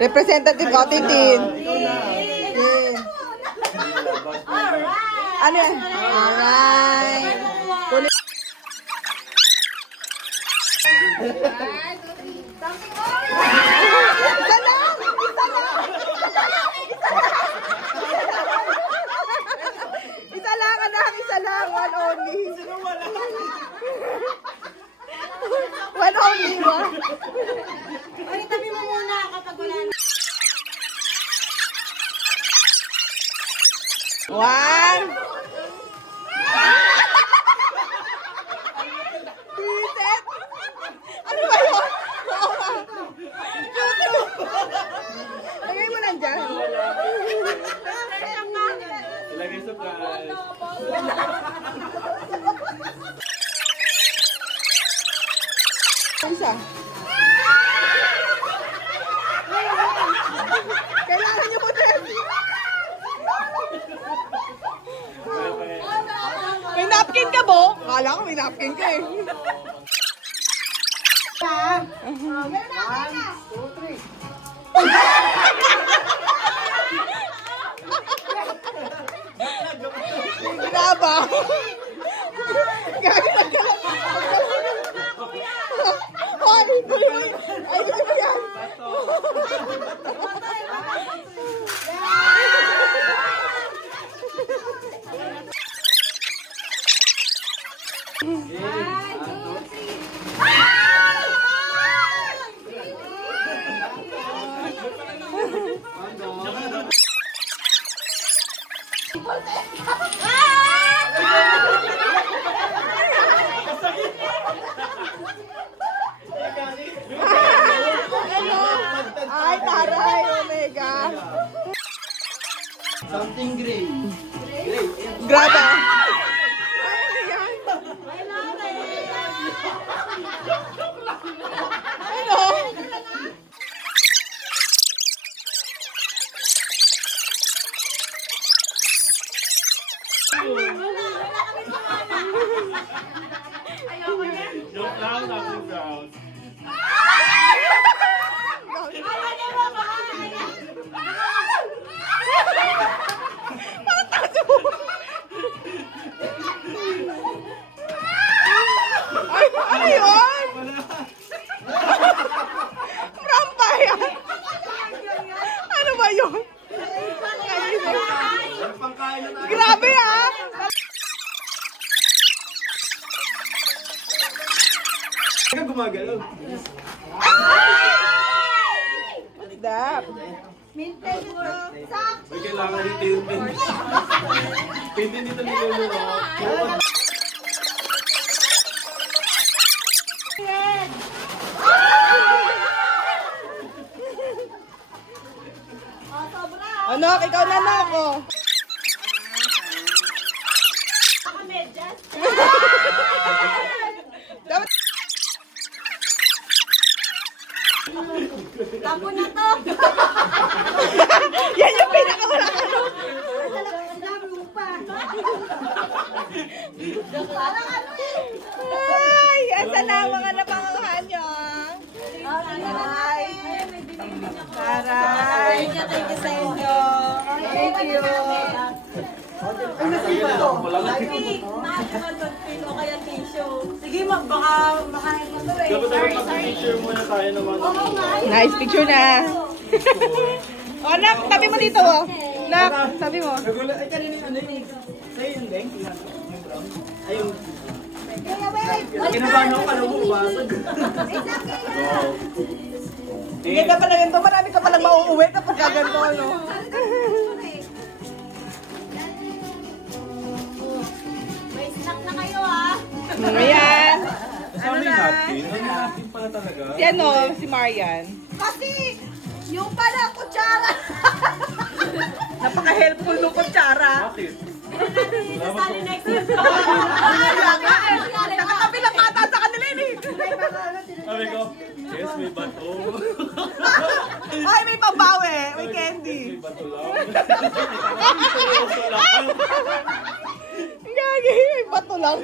Representative Otitin. Ano yan? Alright. Kunin. Isa lang! Isa lang! Isa lang, anak! Isa lang! One only! One only ba? Ay, tabi mo muna kapag wala na. One! Reset! Ano ba yun? Oo nga. Lagay mo lang dyan. Ilagay sa prize. Isa. Kailangan niyo po din. May napkin ka, Bo? Kala ko may napkin ka eh. Ginaba. Gagi ay, gusto mo yan? Ay, taray, omega. Something gray. Graba. Ay, ano yan? Ano? Joke lang, nothing brown. Ay, ano yun? Rampa yan. Ano ba yun? Pangkain na tayo. Grabe ah! Ka gumagalaw. Dap. May kailangan ni Tintin. Tintin dito ni Lolo. Ano? Ikaw na na ako. Dapat Tapo na to. yan yung pinakawala ka no? Sinabi mo pa. Ay, asa na ang mga napanguhan nyo? Ay, taray. Thank you sa inyo. Thank you. O kaya tissue. Sige, baka makain mo to eh. Dapat dapat mag-picture muna tayo naman. Nice picture na. Oh, nak, tabi mo dito, oh. Nak, tabi mo. Nagulat. Ay, kanina yung ano yung... Sa'yo yung length? Yung brown? Ay, yung... Kinabahan ako, alam mo, ubasag. Hindi ka pala ganito, marami ka palang mauuwi kapag gaganto, no? May snack na kayo ah. Ayan. Ano na? Napkin? Ano napkin pala talaga? Si ano, si Marian. Kasi, yung pala kutsara. Napaka-helpful nung kutsara. Bakit? Sasali next week. Nakatabi lang ata sa kanila yun eh. Sabi ko, yes, may bato. Ay, may pambawi. May candy. May bato lang. Seryoso lang. Gagi, may bato lang.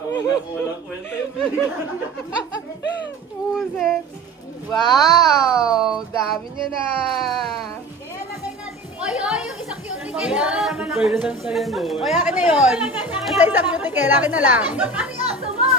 Sama na ako walang kwenta yun. Puset. Wow! Dami niya na. Oy, yung isang cutie ka Kaya na. naman ako. Pwede saan sa'yo nun. O, akin na yun. Basta isang cutie, akin na lang. Seryoso mo!